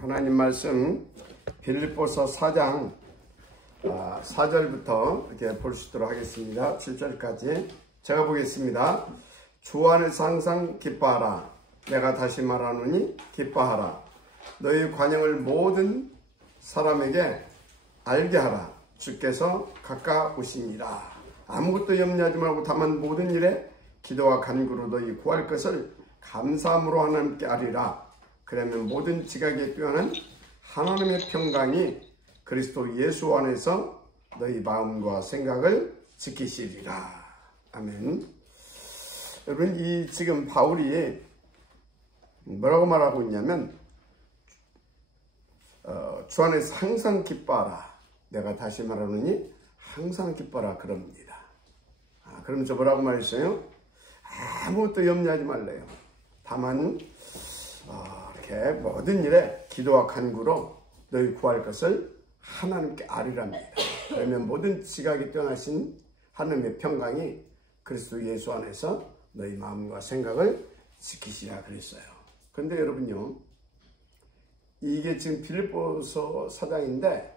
하나님 말씀 빌립보서 4장 4절부터 이렇게 볼 수 있도록 하겠습니다. 7절까지 제가 보겠습니다. 주 안에서 항상 기뻐하라. 내가 다시 말하노니 기뻐하라. 너희 관용을 모든 사람에게 알게 하라. 주께서 가까우시니라. 아무것도 염려하지 말고 다만 모든 일에 기도와 간구로 너희 구할 것을 감사함으로 하나님께 아리라. 그러면 모든 지각에 뛰어난 하나님의 평강이 그리스도 예수 안에서 너희 마음과 생각을 지키시리라. 아멘. 여러분, 이 지금 바울이 뭐라고 말하고 있냐면 주 안에서 항상 기뻐하라. 내가 다시 말하노니 항상 기뻐하라 그럽니다. 그러면서 뭐라고 말했어요? 아무것도 염려하지 말래요. 다만 이렇게 모든 일에 기도와 간구로 너희 구할 것을 하나님께 아리랍니다. 그러면 모든 지각이 떠나신 하나님의 평강이 그리스도 예수 안에서 너희 마음과 생각을 지키시라 그랬어요. 그런데 여러분요, 이게 지금 빌립보서 4장인데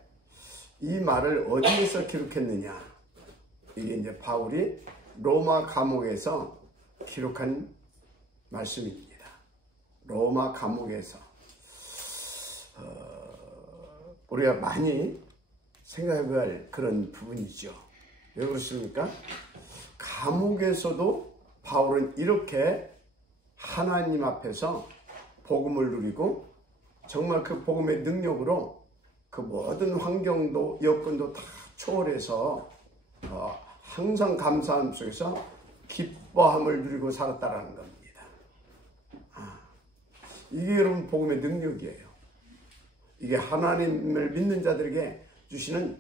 이 말을 어디에서 기록했느냐? 이게 이제 바울이 로마 감옥에서 기록한 말씀입니다. 로마 감옥에서 우리가 많이 생각해봐야 할 그런 부분이죠. 왜 그렇습니까? 감옥에서도 바울은 이렇게 하나님 앞에서 복음을 누리고 정말 그 복음의 능력으로 그 모든 환경도 여건도 다 초월해서 항상 감사함 속에서 기뻐함을 누리고 살았다라는 겁니다. 이게 여러분 복음의 능력이에요. 이게 하나님을 믿는 자들에게 주시는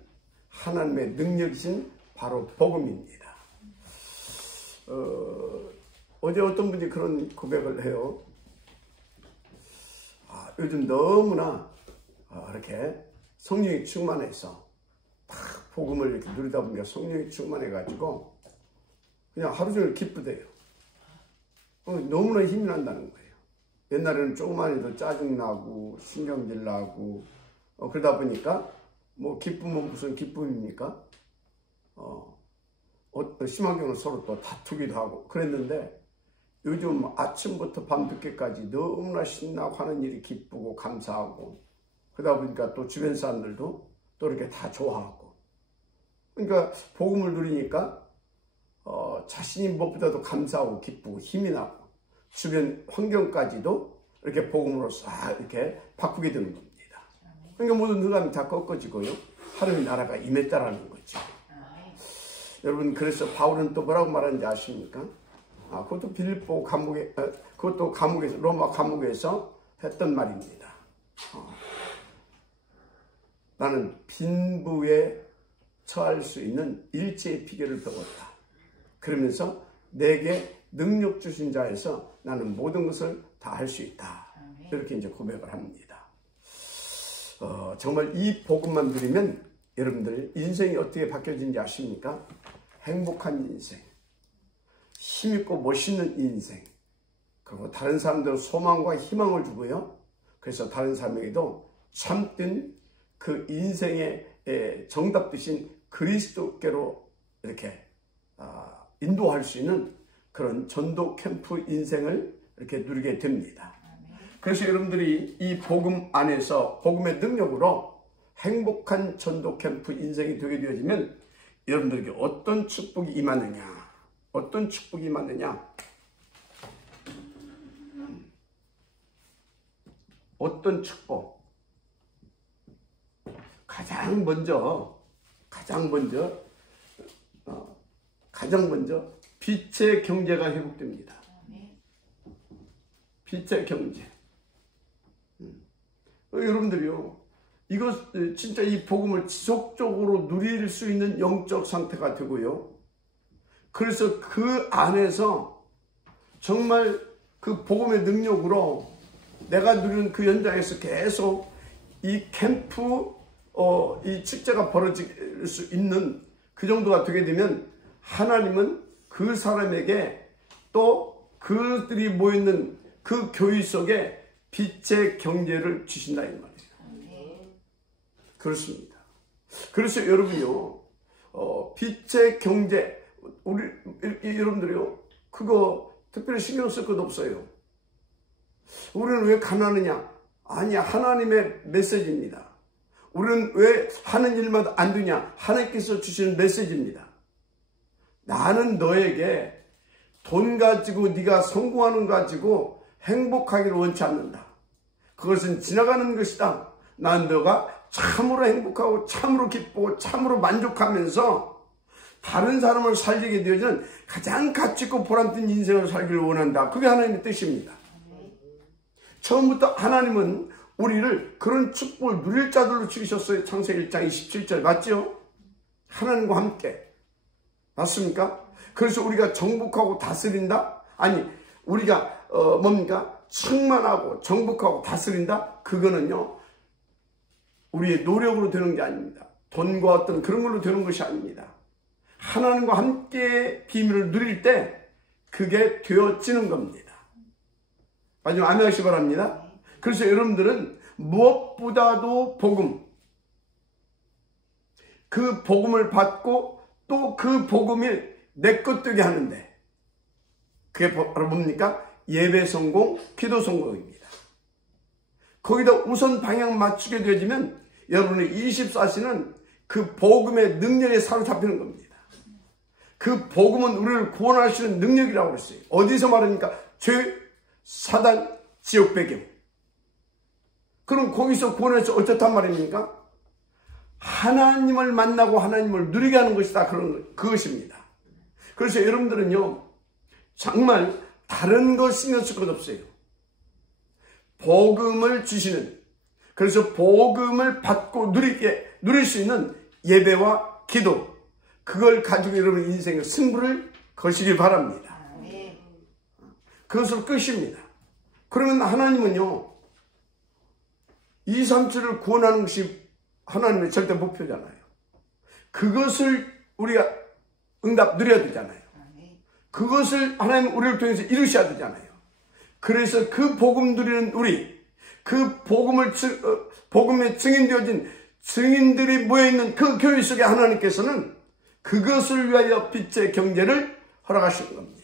하나님의 능력이신 바로 복음입니다. 어제 어떤 분이 그런 고백을 해요. 요즘 너무나 이렇게 성령이 충만해서 딱 복음을 이렇게 누리다 보니까 성령이 충만해가지고 그냥 하루 종일 기쁘대요. 너무나 힘이 난다는 거예요. 옛날에는 조금만 해도 짜증나고 신경질 나고 그러다 보니까 뭐 기쁨은 무슨 기쁨입니까? 심한 경우는 서로 또 다투기도 하고 그랬는데 요즘 아침부터 밤늦게까지 너무나 신나고 하는 일이 기쁘고 감사하고 그러다 보니까 또 주변 사람들도 또 이렇게 다 좋아하고 그러니까 복음을 누리니까 자신이 무엇보다도 감사하고 기쁘고 힘이 나고 주변 환경까지도 이렇게 복음으로 싹 이렇게 바꾸게 되는 겁니다. 그러니까 모든 흑암이 다 꺾어지고요. 하나님의 나라가 임했다라는 거죠. 여러분, 그래서 바울은 또 뭐라고 말하는지 아십니까? 그것도 빌립보 감옥에, 그것도 감옥에서, 로마 감옥에서 했던 말입니다. 나는 빈부에 처할 수 있는 일체의 비결을 배웠다. 그러면서 내게 능력 주신 자에서 나는 모든 것을 다 할 수 있다. 이렇게 이제 고백을 합니다. 정말 이 복음만 누리면 여러분들 인생이 어떻게 바뀌어진지 아십니까? 행복한 인생, 힘있고 멋있는 인생, 그리고 다른 사람들 소망과 희망을 주고요. 그래서 다른 사람에게도 참된 그 인생의 정답 되신 그리스도께로 이렇게 인도할 수 있는 그런 전도 캠프 인생을 이렇게 누리게 됩니다. 그래서 여러분들이 이 복음 안에서 복음의 능력으로 행복한 전도 캠프 인생이 되게 되어지면 여러분들에게 어떤 축복이 임하느냐? 어떤 축복이 임하느냐? 어떤 축복? 가장 먼저 빛의 경제가 회복됩니다. 빛의 경제. 여러분들이요, 이거 진짜 이 복음을 지속적으로 누릴 수 있는 영적 상태가 되고요. 그래서 그 안에서 정말 그 복음의 능력으로 내가 누리는 그 현장에서 계속 이 캠프, 이 축제가 벌어질 수 있는 그 정도가 되게 되면 하나님은 그 사람에게 또 그들이 모이는 그 교회 속에 빛의 경제를 주신다 이 말이에요. 그렇습니다. 그래서 여러분요, 빛의 경제, 여러분들이요, 그거 특별히 신경 쓸 것도 없어요. 우리는 왜 가난하냐? 아니야, 하나님의 메시지입니다. 우리는 왜 하는 일마다 안 되냐? 하나님께서 주시는 메시지입니다. 나는 너에게 돈 가지고 네가 성공하는 거 가지고 행복하기를 원치 않는다. 그것은 지나가는 것이다. 난 너가 참으로 행복하고 참으로 기쁘고 참으로 만족하면서 다른 사람을 살리게 되어지는 가장 가치있고 보람된 인생을 살기를 원한다. 그게 하나님의 뜻입니다. 처음부터 하나님은 우리를 그런 축복을 누릴 자들로 죽이셨어요. 창세기 1장 27절 맞죠? 하나님과 함께. 맞습니까? 그래서 우리가 정복하고 다스린다? 아니, 우리가 뭡니까? 충만하고 정복하고 다스린다? 그거는요, 우리의 노력으로 되는 게 아닙니다. 돈과 어떤 그런 걸로 되는 것이 아닙니다. 하나님과 함께 비밀을 누릴 때 그게 되어지는 겁니다. 마지막 아멘 하시기 바랍니다. 그래서 여러분들은 무엇보다도 복음, 그 복음을 받고 또 그 복음이 내 것 되게 하는데 그게 바로 뭡니까? 예배 성공, 기도 성공입니다. 거기다 우선 방향 맞추게 되어지면 여러분의 24시는 그 복음의 능력에 사로잡히는 겁니다. 그 복음은 우리를 구원하시는 능력이라고 했어요. 어디서 말합니까? 죄, 사단, 지옥 배경. 그럼 거기서 구원해서 어떻단 말입니까? 하나님을 만나고 하나님을 누리게 하는 것이다. 그것입니다. 그래서 여러분들은요, 정말 다른 거 신경 쓸 것 없어요. 복음을 주시는, 그래서 복음을 받고 누릴 수 있는 예배와 기도, 그걸 가지고 여러분 인생의 승부를 거시길 바랍니다. 그것으로 끝입니다. 그러면 하나님은요, 2, 3주를 구원하는 것이 하나님의 절대 목표잖아요. 그것을 우리가 응답 누려야 되잖아요. 그것을 하나님 우리를 통해서 이루셔야 되잖아요. 그래서 그 복음 누리는 우리, 그 복음에 증인되어진 증인들이 모여있는 그 교회 속에 하나님께서는 그것을 위하여 빛의 경제를 허락하시는 겁니다.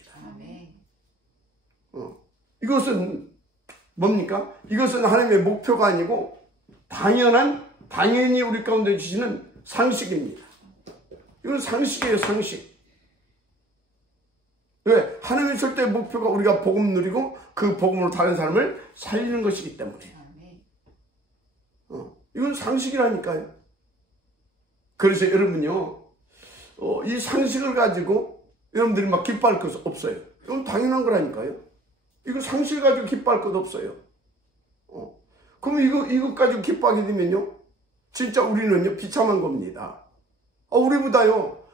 이것은 뭡니까? 이것은 하나님의 목표가 아니고 당연히 우리 가운데 주시는 상식입니다. 이건 상식이에요, 상식. 왜? 하나님의 절대 목표가 우리가 복음 누리고 그 복음으로 다른 사람을 살리는 것이기 때문에. 이건 상식이라니까요. 그래서 여러분요, 이 상식을 가지고 여러분들이 막 기뻐할 것 없어요. 이건 당연한 거라니까요. 이거 상식을 가지고 기뻐할 것 없어요. 그럼 이것 가지고 기뻐하게 되면요, 진짜 우리는요, 비참한 겁니다. 우리보다요,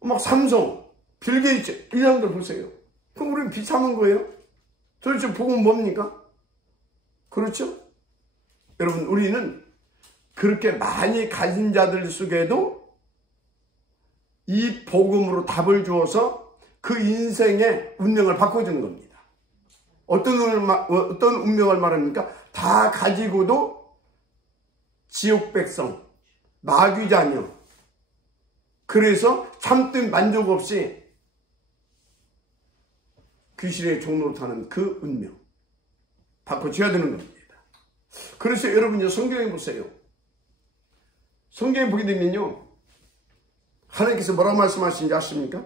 막 삼성, 빌 게이츠, 이 사람들 보세요. 그럼 우리는 비참한 거예요? 도대체 복음은 뭡니까? 그렇죠? 여러분, 우리는 그렇게 많이 가진 자들 속에도 이 복음으로 답을 주어서 그 인생의 운명을 바꿔주는 겁니다. 어떤 운명을 말합니까? 다 가지고도 지옥 백성, 마귀 자녀. 그래서 참된 만족 없이 귀신의 종로로 타는 그 운명. 바꿔줘야 되는 겁니다. 그래서 여러분요, 성경에 보세요. 성경에 보게 되면요, 하나님께서 뭐라고 말씀하시는지 아십니까?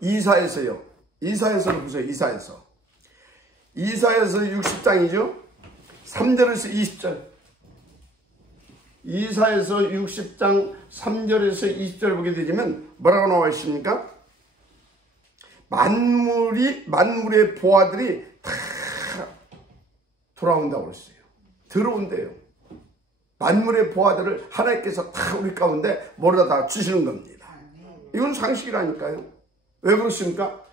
이사야서요. 이사야서를 보세요. 이사야서 60장이죠. 3절에서 20절. 이사야서 60장 3절에서 20절 보게 되면 뭐라고 나와 있습니까? 만물의 보아들이 다 돌아온다고 그랬어요. 들어온대요. 만물의 보아들을 하나님께서 다 우리 가운데 모두 다 주시는 겁니다. 이건 상식이라니까요. 왜 그렇습니까?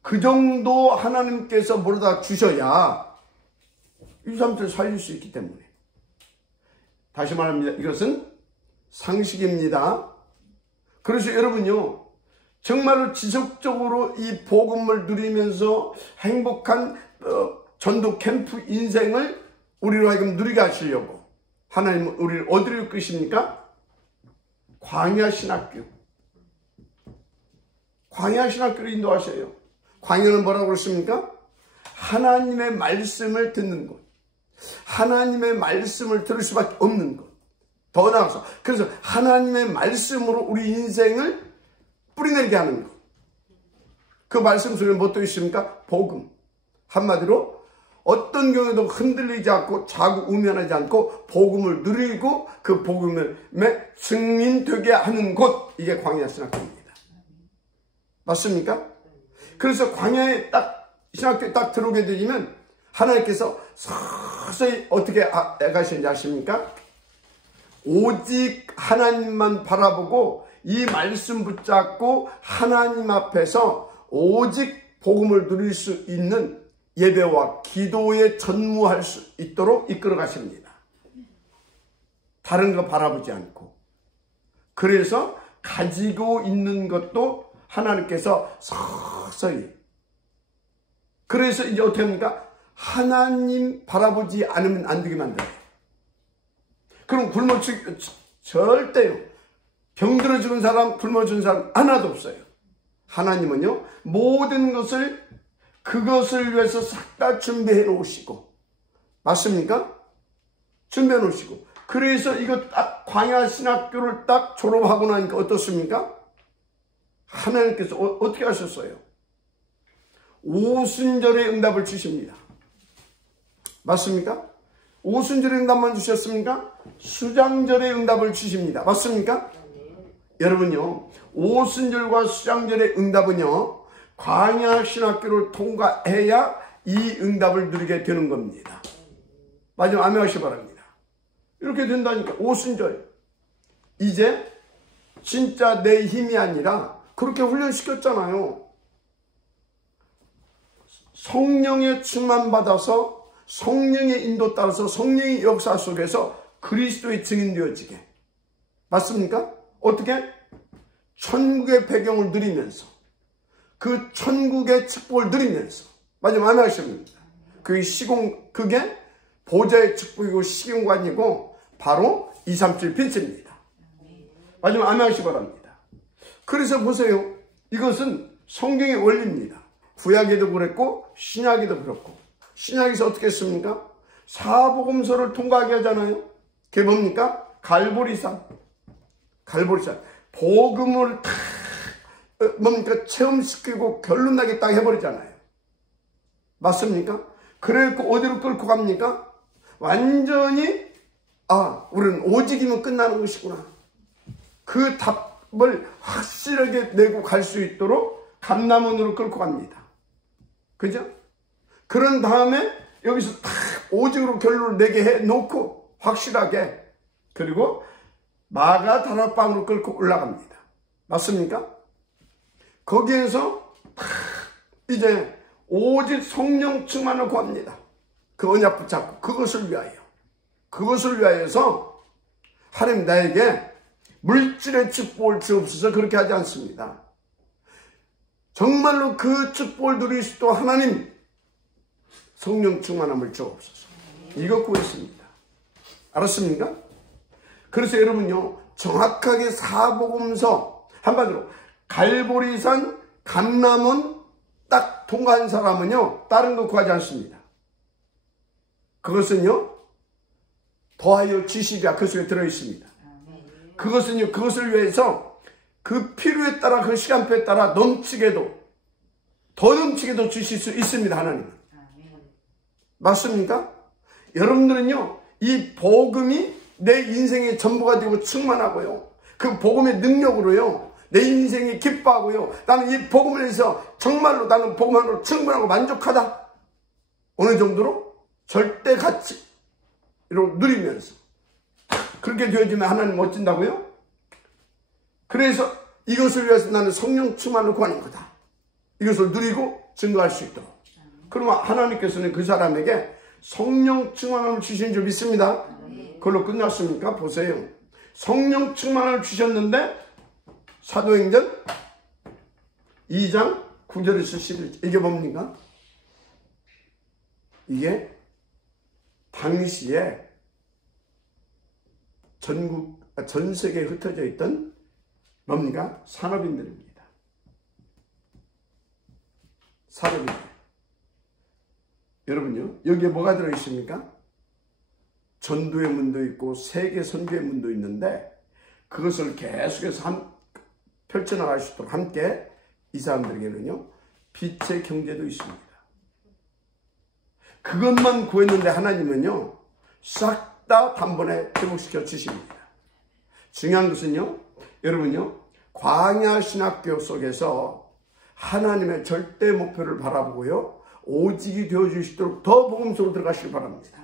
그 정도 하나님께서 모두 다 주셔야 이 사람들을 살릴 수 있기 때문에. 다시 말합니다. 이것은 상식입니다. 그래서 여러분요, 정말로 지속적으로 이 복음을 누리면서 행복한 전도 캠프 인생을 우리로 하여금 누리게 하시려고 하나님은 우리를 어디로 이끄십니까? 광야 신학교. 광야 신학교로 인도하셔요. 광야는 뭐라고 그러십니까? 하나님의 말씀을 듣는 곳. 하나님의 말씀을 들을 수밖에 없는 것. 더 나아가서 그래서 하나님의 말씀으로 우리 인생을 뿌리내리게 하는 것. 그 말씀 속에 뭐 또 있습니까? 복음. 한마디로 어떤 경우에도 흔들리지 않고 자고 우면하지 않고 복음을 누리고 그 복음의 증인되게 하는 곳. 이게 광야 신학교입니다. 맞습니까? 그래서 광야에 딱 신학교에 딱 들어오게 되면 하나님께서 서서히 어떻게 가시는지 아십니까? 오직 하나님만 바라보고 이 말씀 붙잡고 하나님 앞에서 오직 복음을 누릴 수 있는 예배와 기도에 전무할 수 있도록 이끌어 가십니다. 다른 거 바라보지 않고. 그래서 가지고 있는 것도 하나님께서 서서히. 그래서 이제 어떻게 합니까? 하나님 바라보지 않으면 안 되게 만들어요. 그럼 굶어 절대요. 병들어 죽은 사람, 굶어 죽은 사람 하나도 없어요. 하나님은요, 모든 것을 그것을 위해서 싹 다 준비해 놓으시고, 맞습니까? 준비해 놓으시고. 그래서 이거 딱 광야 신학교를 딱 졸업하고 나니까 어떻습니까? 하나님께서 어떻게 하셨어요? 오순절의 응답을 주십니다. 맞습니까? 오순절의 응답만 주셨습니까? 수장절의 응답을 주십니다. 맞습니까? 여러분요, 오순절과 수장절의 응답은요, 광야 신학교를 통과해야 이 응답을 누리게 되는 겁니다. 마지막 아멘 하시기 바랍니다. 이렇게 된다니까. 오순절. 이제 진짜 내 힘이 아니라 그렇게 훈련시켰잖아요. 성령의 충만받아서 성령의 인도 따라서 성령의 역사 속에서 그리스도의 증인 되어지게. 맞습니까? 어떻게? 천국의 배경을 누리면서 그 천국의 축복을 누리면서 마지막 아멘 하십니다. 그게 보좌의 축복이고 시경관이고 바로 237 빛입니다. 마지막 아멘 하시기 바랍니다. 그래서 보세요. 이것은 성경의 원리입니다. 구약에도 그랬고 신약에도 그렇고. 신약에서 어떻게 했습니까? 사복음서를 통과하게 하잖아요. 그게 뭡니까? 갈보리산. 복음을 다 뭡니까? 체험시키고 결론나게 딱 해버리잖아요. 맞습니까? 그래갖고 어디로 끌고 갑니까? 완전히 우리는 오직이면 끝나는 것이구나. 그 답을 확실하게 내고 갈 수 있도록 감람원으로 끌고 갑니다. 그죠? 그런 다음에 여기서 딱 오직으로 결론을 내게 해놓고 확실하게 그리고 마가 다락방으로 끌고 올라갑니다. 맞습니까? 거기에서 이제 오직 성령 충만을 구합니다. 그 언약 붙잡고 그것을 위하여서 하나님 나에게 물질의 축복을 주옵소서 그렇게 하지 않습니다. 정말로 그 축복을 누릴 수 있도록 하나님 성령 충만함을 주옵소서. 이거 구했습니다. 알았습니까? 그래서 여러분요, 정확하게 사복음서 한마디로 갈보리산 감람원 딱 통과한 사람은요, 다른 거 구하지 않습니다. 그것은요, 더하여 주시리라 그 속에 들어있습니다. 그것은요, 그것을 위해서 그 필요에 따라 그 시간표에 따라 더 넘치게도 주실 수 있습니다. 하나님은. 맞습니까? 여러분들은요, 이 복음이 내 인생의 전부가 되고 충만하고요, 그 복음의 능력으로요 내 인생이 기뻐하고요, 나는 이 복음을 위해서 정말로 나는 복음으로 충분하고 만족하다. 어느 정도로? 절대 가치로 누리면서 그렇게 되어지면 하나님 어쩐다고요? 그래서 이것을 위해서 나는 성령 충만을 구하는 거다. 이것을 누리고 증거할 수 있도록. 그러면 하나님께서는 그 사람에게 성령 충만함을 주신 줄 믿습니다. 그걸로 끝났습니까? 보세요. 성령 충만함을 주셨는데 사도행전 2장 9절에서 11절 이게 뭡니까? 이게 당시에 전 세계에 흩어져 있던 뭡니까? 산업인들입니다. 산업인들. 여러분요, 여기에 뭐가 들어있습니까? 전도의 문도 있고 세계 선교의 문도 있는데 그것을 계속해서 펼쳐나갈 수 있도록 함께 이 사람들에게는요, 빛의 경제도 있습니다. 그것만 구했는데 하나님은요, 싹 다 단번에 회복시켜 주십니다. 중요한 것은요, 여러분요, 광야 신학교 속에서 하나님의 절대 목표를 바라보고요, 오직이 되어 주시도록 더 복음 속으로 들어가시길 바랍니다.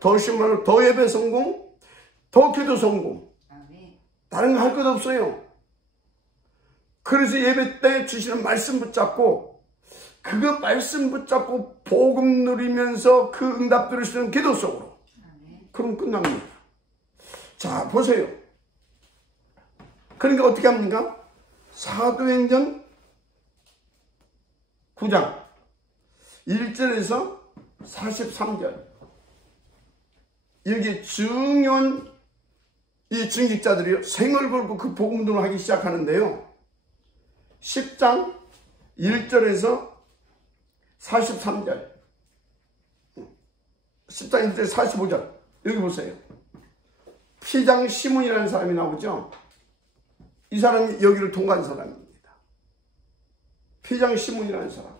더 신앙으로 더 예배 성공, 더 기도 성공. 다른 거 할 것 없어요. 그래서 예배 때 주시는 말씀 붙잡고, 그거 말씀 붙잡고 복음 누리면서 그 응답 들으시는 기도 속으로. 그럼 끝납니다. 자, 보세요. 그러니까 어떻게 합니까? 사도행전 9장 1절에서 43절. 여기 중요한 이 증직자들이 생을 걸고 그 복음 운동을 하기 시작하는데요. 10장 1절에서 43절. 10장 1절에서 45절. 여기 보세요. 피장 시몬이라는 사람이 나오죠. 이 사람이 여기를 통과한 사람입니다. 피장 시몬이라는 사람.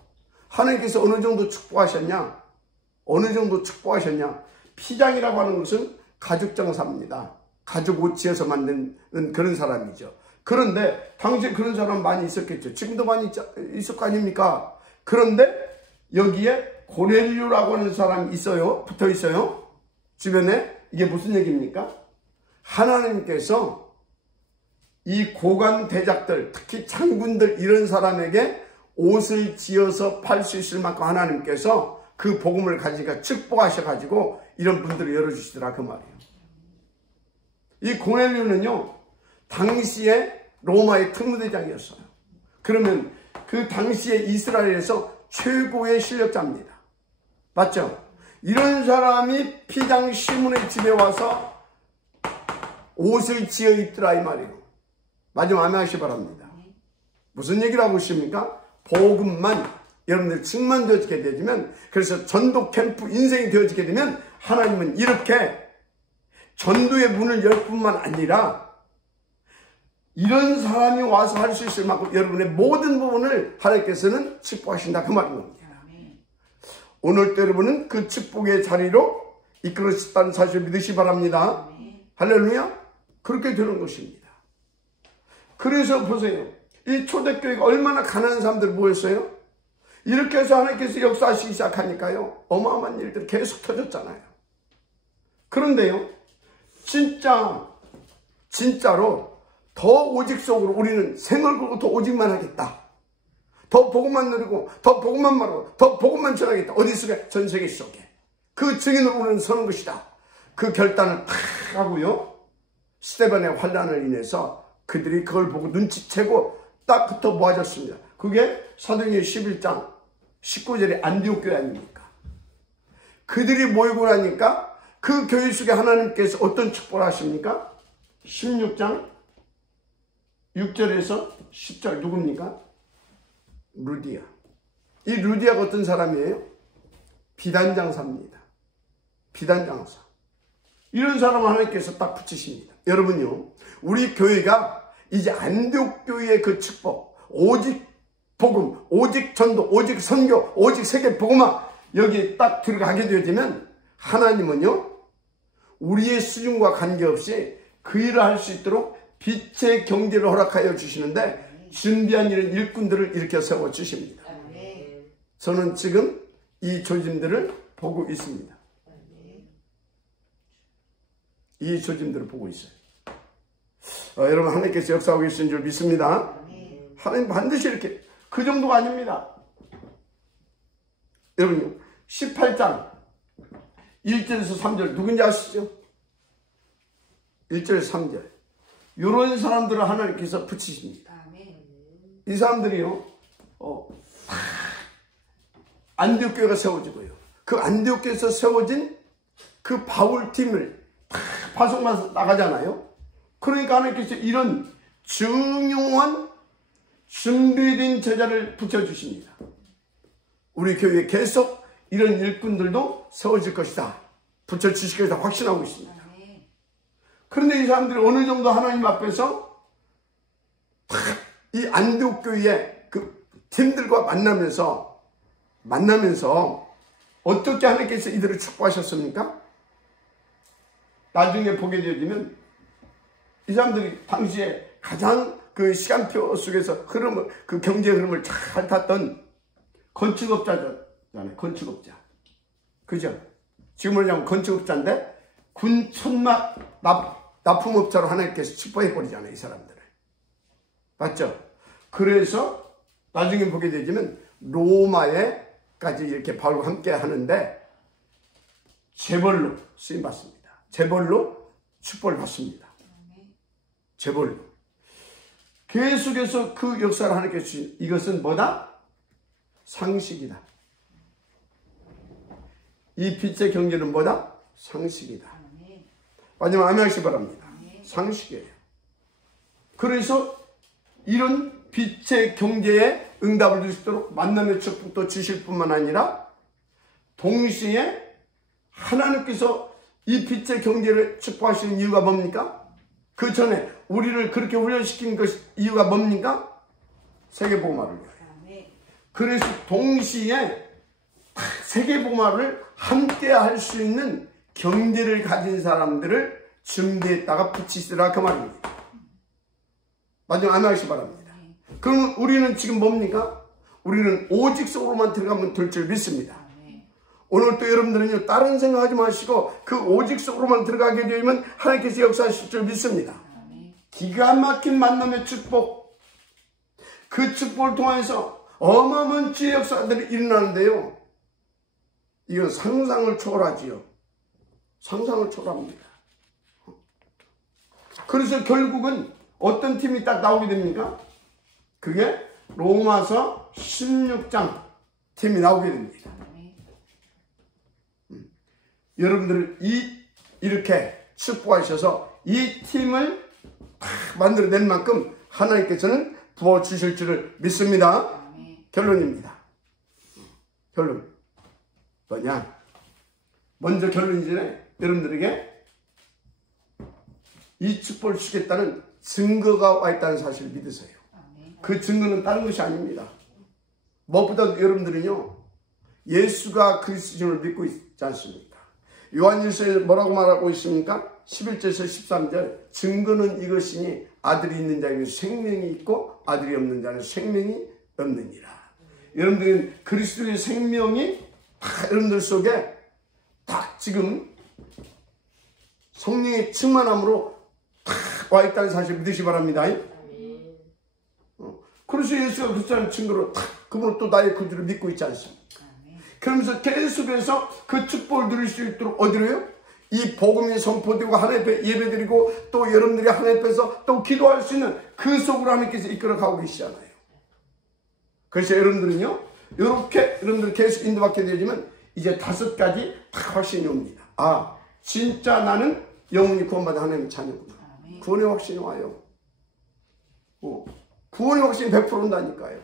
하나님께서 어느 정도 축복하셨냐? 어느 정도 축복하셨냐? 피장이라고 하는 것은 가죽 장사입니다. 가죽 옷지에서 만든 그런 사람이죠. 그런데 당시에 그런 사람 많이 있었겠죠. 지금도 많이 있을 거 아닙니까? 그런데 여기에 고넬료라고 하는 사람이 있어요. 붙어 있어요. 주변에. 이게 무슨 얘기입니까? 하나님께서 이 고관 대작들, 특히 장군들 이런 사람에게 옷을 지어서 팔 수 있을 만큼 하나님께서 그 복음을 가지니까 축복하셔가지고 이런 분들을 열어주시더라 그 말이에요. 이 고넬료는요, 당시에 로마의 특무대장이었어요. 그러면 그 당시에 이스라엘에서 최고의 실력자입니다. 맞죠? 이런 사람이 피장 시몬의 집에 와서 옷을 지어 입더라 이 말이에요. 마지막 아멘하시기 바랍니다. 무슨 얘기를 하고 있습니까? 복음만 여러분들 충만되어지게 되면, 그래서 전도 캠프 인생이 되어지게 되면 하나님은 이렇게 전도의 문을 열 뿐만 아니라 이런 사람이 와서 할 수 있을 만큼 여러분의 모든 부분을 하나님께서는 축복하신다 그 말인 겁니다. 오늘도 여러분은 그 축복의 자리로 이끌어졌다는 사실을 믿으시기 바랍니다. 할렐루야. 그렇게 되는 것입니다. 그래서 보세요. 이 초대교회가 얼마나 가난한 사람들 모였어요? 이렇게 해서 하나님께서 역사하시기 시작하니까요, 어마어마한 일들이 계속 터졌잖아요. 그런데요, 진짜로 더 오직 속으로 우리는 생을 걸고 더 오직만 하겠다. 더 복음만 누리고 더 복음만 말하고 더 복음만 전하겠다. 어디 속에? 전 세계 속에. 그 증인으로 우리는 서는 것이다. 그 결단을 탁 하고요, 스데반의 환난을 인해서 그들이 그걸 보고 눈치채고 딱 붙어 모아졌습니다. 그게 사도행전 11장 19절의 안디옥 교회 아닙니까? 그들이 모이고 나니까 그 교회 속에 하나님께서 어떤 축복을 하십니까? 16장 6절에서 10절 누굽니까? 루디아. 이 루디아가 어떤 사람이에요? 비단장사입니다. 비단장사. 이런 사람을 하나님께서 딱 붙이십니다. 여러분요, 우리 교회가 이제 안디옥 교회의 그 축복, 오직 복음, 오직 전도, 오직 선교, 오직 세계 복음화, 여기에 딱 들어가게 되면 하나님은요, 우리의 수준과 관계없이 그 일을 할 수 있도록 빛의 경제를 허락하여 주시는데, 준비한 이런 일꾼들을 일으켜 세워 주십니다. 저는 지금 이 조짐들을 보고 있습니다. 이 조짐들을 보고 있어요. 여러분, 하나님께서 역사하고 계신 줄 믿습니다. 하나님 반드시 이렇게, 그 정도가 아닙니다. 여러분, 18장 1절에서 3절 누군지 아시죠? 1절에서 3절. 이런 사람들을 하나님께서 붙이십니다. 이 사람들이요, 안디옥 교회가 세워지고요, 그 안디옥 교회에서 세워진 그 바울팀을 다 파송해서 나가잖아요. 그러니까 하나님께서 이런 중요한 준비된 제자를 붙여주십니다. 우리 교회에 계속 이런 일꾼들도 세워질 것이다. 붙여주실 것이다. 확신하고 있습니다. 그런데 이 사람들이 어느 정도 하나님 앞에서 이 안디옥 교회의 그 팀들과 만나면서 어떻게 하나님께서 이들을 축복하셨습니까? 나중에 보게 되어지면 이 사람들이 당시에 가장 그 시간표 속에서 그 경제 흐름을 잘 탔던 건축업자잖아요. 건축업자. 그죠? 지금 뭐냐면 건축업자인데 군 천막 납품업자로 하나님께서 축복해버리잖아요. 이 사람들을. 맞죠? 그래서 나중에 보게 되지만 로마에까지 이렇게 바울과 함께 하는데 재벌로 쓰임받습니다. 재벌로 축복을 받습니다. 재벌로. 계속해서 그 역사를 하나님께서 주신 이것은 뭐다? 상식이다. 이 빛의 경제는 뭐다? 상식이다. 마지막 아멘하시기 바랍니다. 상식이에요. 그래서 이런 빛의 경제에 응답을 줄 수 있도록 만남의 축복도 주실 뿐만 아니라 동시에 하나님께서 이 빛의 경제를 축복하시는 이유가 뭡니까? 그 전에 우리를 그렇게 훈련시킨 이유가 뭡니까? 세계복음화를 위하여. 그래서 동시에 세계복음화를 함께 할 수 있는 경제를 가진 사람들을 준비했다가 붙이시더라 그 말입니다. 마지막 아멘하시기 바랍니다. 그럼 우리는 지금 뭡니까? 우리는 오직 속으로만 들어가면 될 줄 믿습니다. 오늘 또 여러분들은요 다른 생각하지 마시고 그 오직 속으로만 들어가게 되면 하나님께서 역사하실 줄 믿습니다. 기가 막힌 만남의 축복, 그 축복을 통해서 어마어마한 주의 역사들이 일어나는데요, 이건 상상을 초월하지요. 상상을 초월합니다. 그래서 결국은 어떤 팀이 딱 나오게 됩니까? 그게 로마서 16장 팀이 나오게 됩니다. 여러분들을 이렇게 축복하셔서 이 팀을 만들어낸 만큼 하나님께서는 부어주실 줄을 믿습니다. 결론입니다. 결론 뭐냐? 먼저 결론이 전에 여러분들에게 이 축복을 주겠다는 증거가 와 있다는 사실을 믿으세요. 그 증거는 다른 것이 아닙니다. 무엇보다도 여러분들은요 예수가 그리스도를 믿고 있지 않습니까? 요한일서에 뭐라고 말하고 있습니까? 11절에서 13절 증거는 이것이니 아들이 있는 자에게 생명이 있고 아들이 없는 자는 생명이 없느니라. 여러분들은 그리스도의 생명이 다 여러분들 속에 딱 지금 성령의 충만함으로 다 와 있다는 사실 믿으시기 바랍니다. 그래서 예수가 그리스도라는 증거로 딱 그분은 또 나의 구주를 믿고 있지 않습니까? 그러면서 계속해서 그 축복을 누릴 수 있도록 어디로요? 이 복음이 선포되고 하나님 앞에 예배드리고 또 여러분들이 하나님 앞에서 또 기도할 수 있는 그 속으로 하나님께서 이끌어가고 계시잖아요. 그래서 여러분들은요 이렇게 여러분들 계속 인도받게 되지만 이제 5가지 다 확신이 옵니다. 아 진짜 나는 영원히 구원받은 하나님의 자녀구나. 구원의 확신이 와요. 구원의 확신이 100% 온다니까요.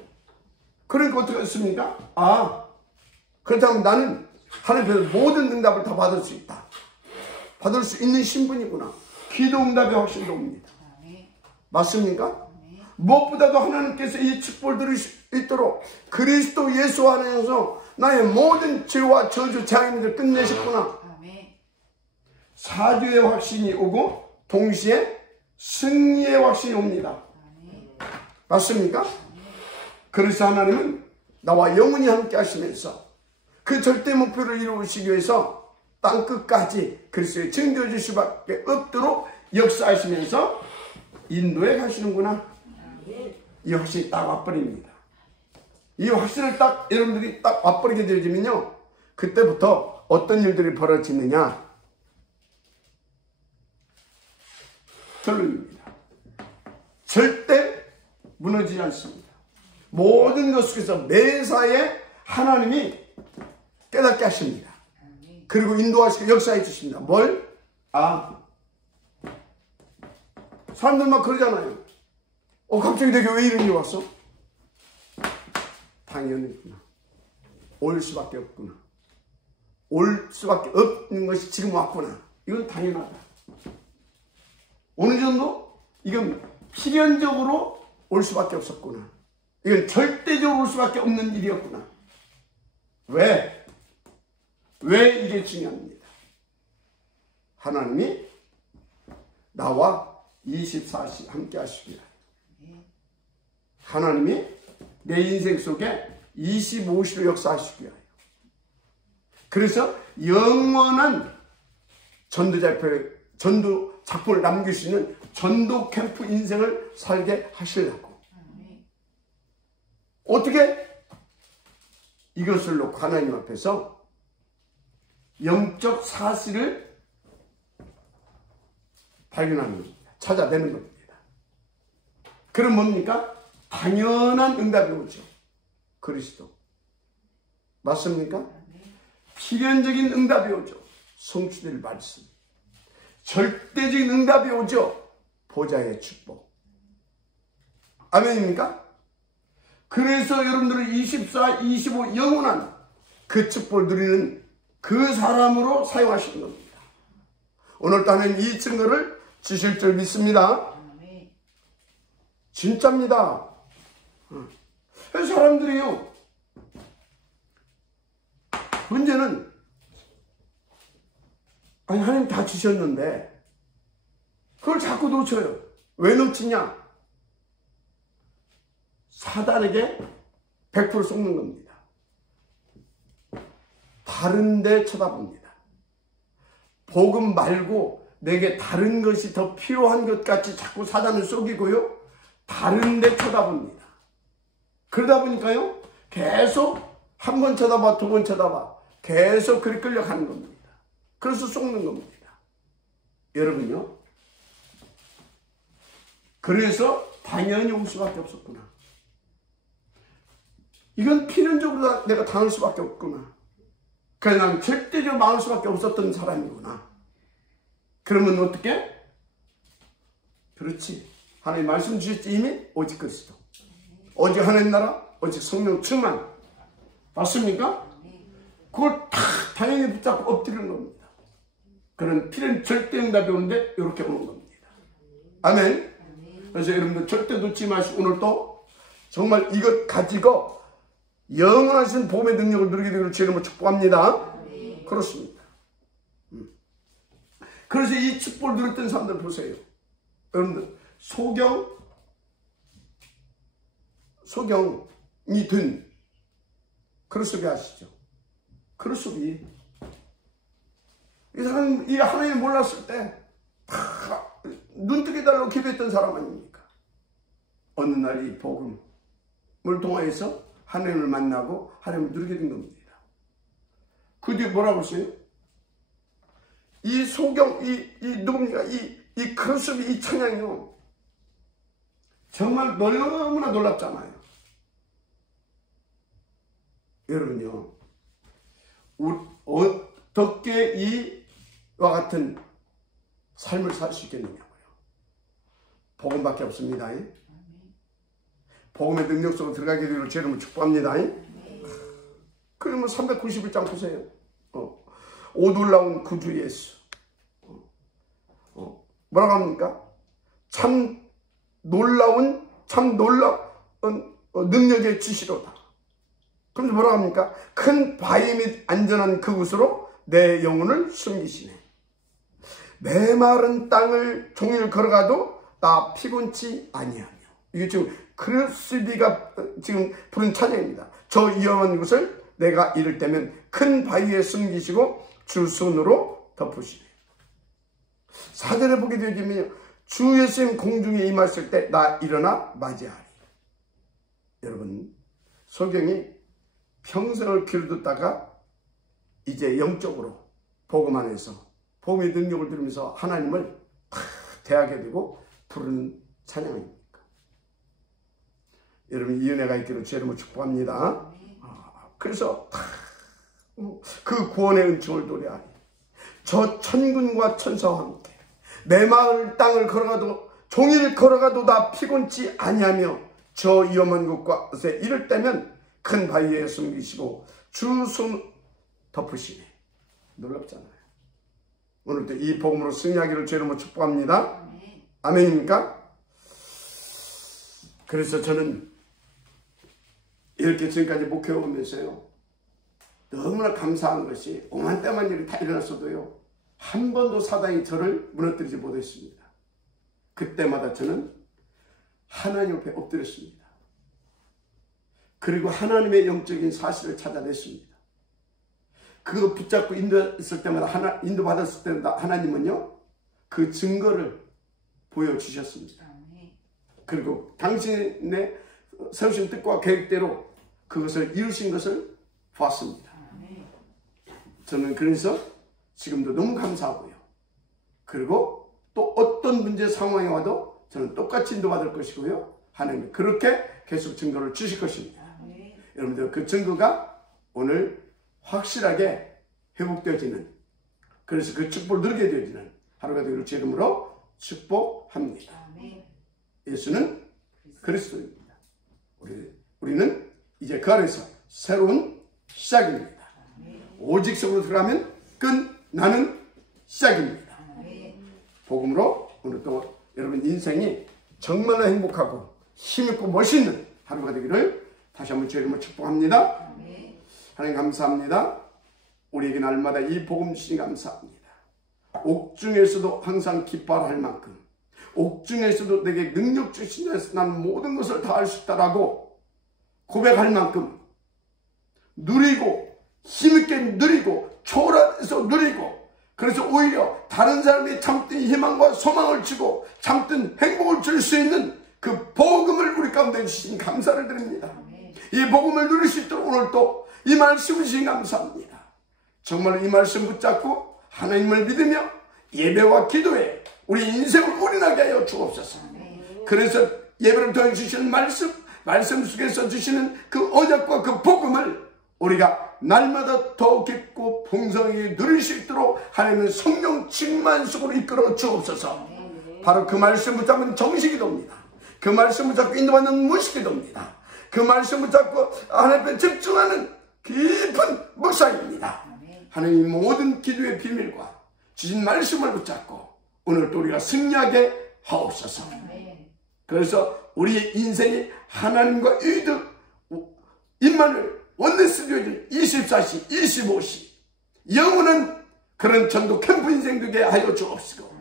그러니까 어떻게 했습니까? 아 그렇다면 나는 하나님 앞에서 모든 응답을 다 받을 수 있다. 받을 수 있는 신분이구나. 기도 응답의 확신도 옵니다. 맞습니까? 무엇보다도 하나님께서 이 축복을 드릴 수 있도록 그리스도 예수 안에서 나의 모든 죄와 저주 장애물을 끝내셨구나. 사죄의 확신이 오고 동시에 승리의 확신이 옵니다. 맞습니까? 그래서 하나님은 나와 영원히 함께 하시면서 그 절대 목표를 이루시기 위해서 땅끝까지 그리스도의 증거해 주실 수밖에 없도록 역사하시면서 인도해 가시는구나. 이 확신이 딱 와버립니다. 이 확신을 딱 여러분들이 딱 와버리게 되어지면요 그때부터 어떤 일들이 벌어지느냐? 결론입니다. 절대 무너지지 않습니다. 모든 것 속에서 매사에 하나님이 깨닫게 하십니다. 그리고 인도하시고 역사해 주십니다. 뭘? 사람들 막 그러잖아요. 갑자기 내게 왜 이런 일이 왔어? 당연히구나. 올 수밖에 없구나. 올 수밖에 없는 것이 지금 왔구나. 이건 당연하다. 어느 정도? 이건 필연적으로 올 수밖에 없었구나. 이건 절대적으로 올 수밖에 없는 일이었구나. 왜? 왜 이게 중요합니다. 하나님이 나와 24시 함께 하시기를. 하나님이 내 인생 속에 25시로 역사하시기 위하여. 그래서 영원한 전도 작품을 남길 수 있는 전도 캠프 인생을 살게 하시려고. 어떻게? 이것을 놓고 하나님 앞에서 영적 사실을 발견하는 겁니다. 찾아내는 겁니다. 그럼 뭡니까? 당연한 응답이 오죠. 그리스도. 맞습니까? 필연적인 응답이 오죠. 성취될 말씀. 절대적인 응답이 오죠. 보좌의 축복. 아멘입니까? 그래서 여러분들은 24, 25 영원한 그 축복을 누리는 그 사람으로 사용하시는 겁니다. 오늘도 하나님 이 증거를 주실 줄 믿습니다. 진짜입니다. 사람들이요, 문제는 하나님 다 주셨는데 그걸 자꾸 놓쳐요. 왜 놓치냐? 사단에게 100% 속는 겁니다. 다른 데 쳐다봅니다. 복음 말고 내게 다른 것이 더 필요한 것 같이 자꾸 사단을 속이고요, 다른 데 쳐다봅니다. 그러다 보니까요, 계속 한 번 쳐다봐, 두 번 쳐다봐, 계속 그렇게 끌려가는 겁니다. 그래서 속는 겁니다. 여러분요, 그래서 당연히 올 수밖에 없었구나. 이건 필연적으로 내가 당할 수밖에 없구나. 그래서 난 절대적으로 망할 수밖에 없었던 사람이구나. 그러면 어떻게? 그렇지. 하나님 말씀 주셨지. 이미 오직 그리스도, 오직 하나님 나라, 오직 성령 충만. 맞습니까? 그걸 다 당연히 붙잡고 엎드리는 겁니다. 그런 필연 절대 응답이 오는데 이렇게 오는 겁니다. 아멘. 그래서 여러분들 절대 놓지 마시고 오늘도 정말 이것 가지고 영원하신 복음의 능력을 누리게 되기를 주의 이름으로 축복합니다. 그렇습니다. 그래서 이 축복을 누렸던 사람들 보세요. 여러분들 소경이 든 크루스비 아시죠? 크루스비. 이 사람, 이 하나님을 몰랐을 때 다 눈뜨게 달라고 기도했던 사람 아닙니까? 어느 날 이 복음을 통하여서 하나님을 만나고 하나님을 누리게 된 겁니다. 그 뒤에 뭐라고 했어요? 이 소경, 누굽니까? 이 크루스비, 이 찬양이요, 정말 너무나 놀랍잖아요. 여러분요, 어떻게 이와 같은 삶을 살 수 있겠느냐고요. 복음밖에 없습니다. 복음의 능력 속으로 들어가게 되기를 주의 이름으로 축복합니다. 그러면 391장 보세요. 오 놀라운 구주 예수. 뭐라고 합니까? 참 놀라운 능력의 지시로다. 그럼 뭐라고 합니까? 큰 바위 및 안전한 그곳으로 내 영혼을 숨기시네. 메마른 땅을 종일 걸어가도 나 피곤치 아니하며. 이게 지금 크루스비가 지금 부른 찬양입니다. 저 위험한 곳을 내가 이를 때면 큰 바위에 숨기시고 주 손으로 덮으시네. 4절에 보게 되어지면 주 예수님 공중에 임하실 때 나 일어나 맞이하리. 여러분, 소경이 평생을 귀를 듣다가 이제 영적으로 복음 안에서 복음의 능력을 들으면서 하나님을 탁 대하게 되고 부르는 찬양 아닙니까? 여러분, 이 은혜가 있기를 주의 이름으로 축복합니다. 그래서 탁 그 구원의 은총을 노래하니 저 천군과 천사와 함께 내 마을 땅을 걸어가도 종일 걸어가도 다 피곤치 아니하며 저 위험한 곳에 이를 때면 큰 바위에 숨기시고 주 손 덮으시네. 놀랍잖아요. 오늘도 이 복음으로 승리하기를 주의 이름으로 축복합니다. 아멘입니까? 그래서 저는 이렇게 지금까지 목회해오면서요, 너무나 감사한 것이 오만때만 일이 다 일어났어도요, 한 번도 사단이 저를 무너뜨리지 못했습니다. 그때마다 저는 하나님 옆에 엎드렸습니다. 그리고 하나님의 영적인 사실을 찾아냈습니다. 그거 붙잡고 인도했을 때마다 인도받았을 때마다 하나님은요, 그 증거를 보여주셨습니다. 그리고 당신의 세우신 뜻과 계획대로 그것을 이루신 것을 봤습니다. 저는 그래서 지금도 너무 감사하고요. 그리고 또 어떤 문제 상황이 와도 저는 똑같이 인도받을 것이고요. 하나님이 그렇게 계속 증거를 주실 것입니다. 여러분들 그 증거가 오늘 확실하게 회복되어지는, 그래서 그 축복을 누리게 되어지는 하루가 되기를 주 이름으로 축복합니다. 예수는 그리스도입니다. 우리는 이제 그 안에서 새로운 시작입니다. 오직 속으로 들어가면 끝나는 시작입니다. 복음으로 오늘 또 여러분 인생이 정말로 행복하고 힘있고 멋있는 하루가 되기를 다시 한번 주의 이름으로 축복합니다. 하나님 감사합니다. 우리에게 날마다 이 복음 주시니 감사합니다. 옥중에서도 항상 기뻐할 만큼, 옥중에서도 내게 능력 주신 자에서 난 모든 것을 다 할 수 있다라고 고백할 만큼 누리고 힘있게 누리고 초월해서 누리고, 그래서 오히려 다른 사람이 참든 희망과 소망을 주고 참든 행복을 줄 수 있는 그 복음을 우리 가운데 주신 감사를 드립니다. 이 복음을 누릴 수 있도록 오늘 또 이 말씀을 주신 감사합니다. 정말 이 말씀 붙잡고 하나님을 믿으며 예배와 기도에 우리 인생을 올인하게 하여 주옵소서. 그래서 예배를 통해 주시는 말씀 속에서 주시는 그 언약과 그 복음을 우리가 날마다 더 깊고 풍성하게 누릴 수 있도록 하나님은 성령 충만 속으로 이끌어 주옵소서. 바로 그 말씀 붙잡는 정식이 됩니다. 그 말씀 붙잡고 인도받는 무식이 됩니다. 그 말씀 붙잡고 하나님께 집중하는 깊은 묵상입니다. 하나님 모든 기도의 비밀과 주신 말씀을 붙잡고 오늘 또 우리가 승리하게 하옵소서. 그래서 우리의 인생이 하나님과 이득 임만을 원네스 되어진 24시 25시 영원한 그런 전도 캠프 인생 되게 하여 주옵시고,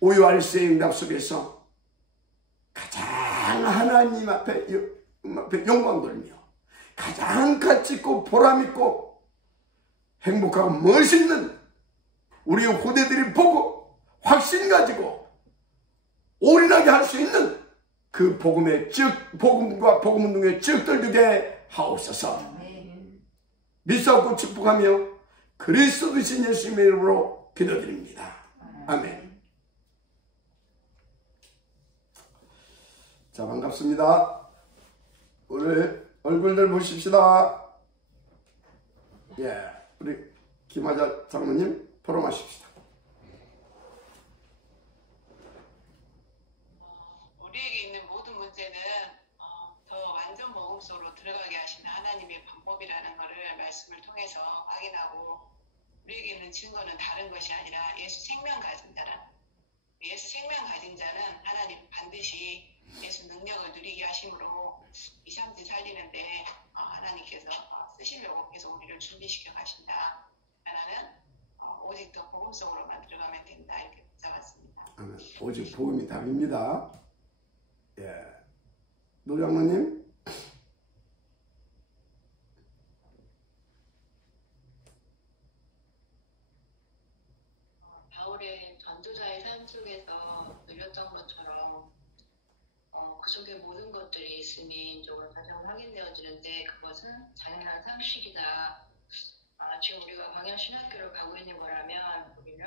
오유알세의 응답 속에서 가장 하나님 앞에 영광 돌며 가장 가치있고 보람있고 행복하고 멋있는 우리 후대들이 보고 확신 가지고 올인하게 할 수 있는 그 복음의 복음과 복음 운동의 즉들 되게 하옵소서. 믿사옵고 축복하며 그리스도 되신 예수님의 이름으로 기도드립니다. 아멘. 자, 반갑습니다. 오늘 얼굴들 보십시다. 예, 우리 김하자 장로님 보러 마십시다. 우리에게 있는 모든 문제는 더 완전 복음 속으로 들어가게 하시는 하나님의 방법이라는 것을 말씀을 통해서 확인하고, 우리에게 있는 증거는 다른 것이 아니라 예수 생명 가진 자라는, 예수 생명 가진 자는 하나님 반드시 예수 능력을 누리게 하심으로 2, 3주 살리는데 하나님께서 쓰시려고 계속 우리를 준비시켜 가신다. 하나는 오직 더 복음 속으로만 들어가면 된다. 이렇게 붙잡았습니다. 오직 복음이 답입니다. 예, 노 장로님. 바울의 전도자의 삶 속에서 누렸던 것처럼 그 속에 모든 것들이 있으니 이쪽으로 다시 한번 확인되어지는데, 그것은 당연한 상식이다. 지금 우리가 광야신학교를 가고 있는 거라면 우리는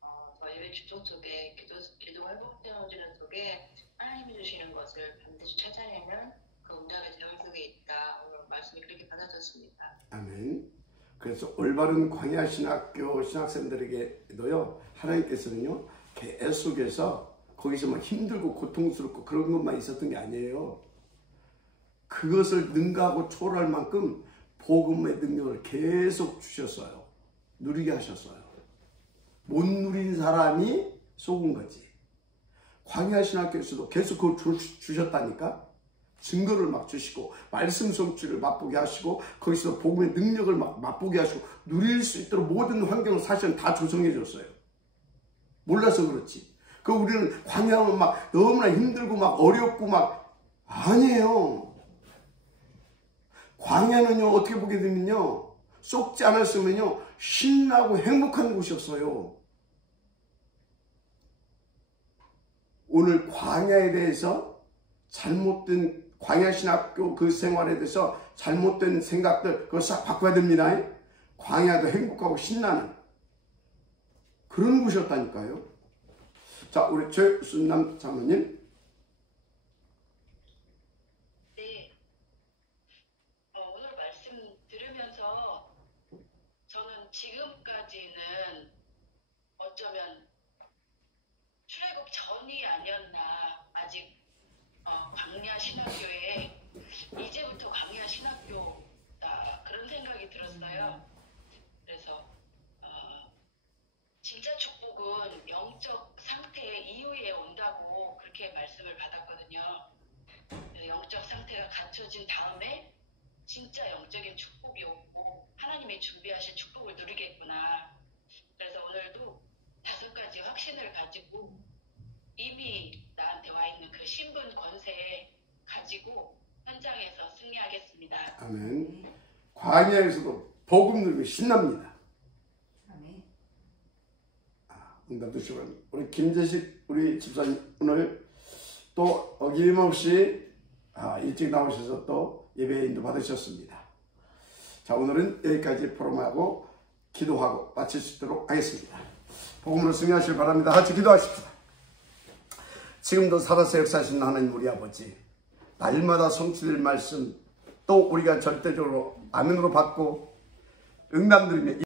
더 예배 집중 속에 기도 회복되어지는 속에 하나님이 주시는 것을 반드시 찾아내는 그 운명의 대열 속에 있다. 오늘 말씀이 그렇게 받아졌습니다. 아멘. 그래서 올바른 광야 신학교 신학생들에게도요, 하나님께서는요, 계속해서 거기서 막 힘들고 고통스럽고 그런 것만 있었던 게 아니에요. 그것을 능가하고 초월할 만큼 복음의 능력을 계속 주셨어요. 누리게 하셨어요. 못 누린 사람이 속은 거지. 광야 신학교에서도 계속 그걸 주셨다니까. 증거를 막 주시고 말씀 성취를 맛보게 하시고 거기서 복음의 능력을 막 맛보게 하시고 누릴 수 있도록 모든 환경을 사실은 다 조성해 줬어요. 몰라서 그렇지. 그 우리는 광야하면 막 너무나 힘들고 막 어렵고 막 아니에요. 광야는요, 어떻게 보게 되면요, 썩지 않았으면요, 신나고 행복한 곳이었어요. 오늘 광야에 대해서 잘못된 광야신학교 그 생활에 대해서 잘못된 생각들 그걸 싹 바꿔야 됩니다. 광야도 행복하고 신나는 그런 곳이었다니까요. 자, 우리 최순남 장로님. 네. 오늘 말씀 들으면서 저는 지금까지는 어쩌면 출애굽 전이 아니었나. 아직 광야 신학교에 이제부터 광야 신학교다 그런 생각이 들었어요. 그래서 진짜 축복은 영적 상태 이후에 온다고 그렇게 말씀을 받았거든요. 영적 상태가 갖춰진 다음에 진짜 영적인 축복이 오고 하나님이 준비하신 축복을 누리겠구나. 그래서 오늘도 5가지 확신을 가지고 이미 나한테 와 있는 그 신분 권세 가지고 현장에서 승리하겠습니다. 아멘. 광야에서도 복음 누리면 신납니다. 아멘. 응답 주시면 우리 김재식 우리 집사님 오늘 또 어김없이 일찍 나오셔서 또 예배 인도 받으셨습니다. 자, 오늘은 여기까지 포럼하고 기도하고 마칠 수 있도록 하겠습니다. 복음으로 승리하시길 바랍니다. 같이 기도하십시다. 지금도 살아서 역사하시는 하나님 우리 아버지, 날마다 성취될 말씀 또 우리가 절대적으로 아멘으로 받고 응답 드리며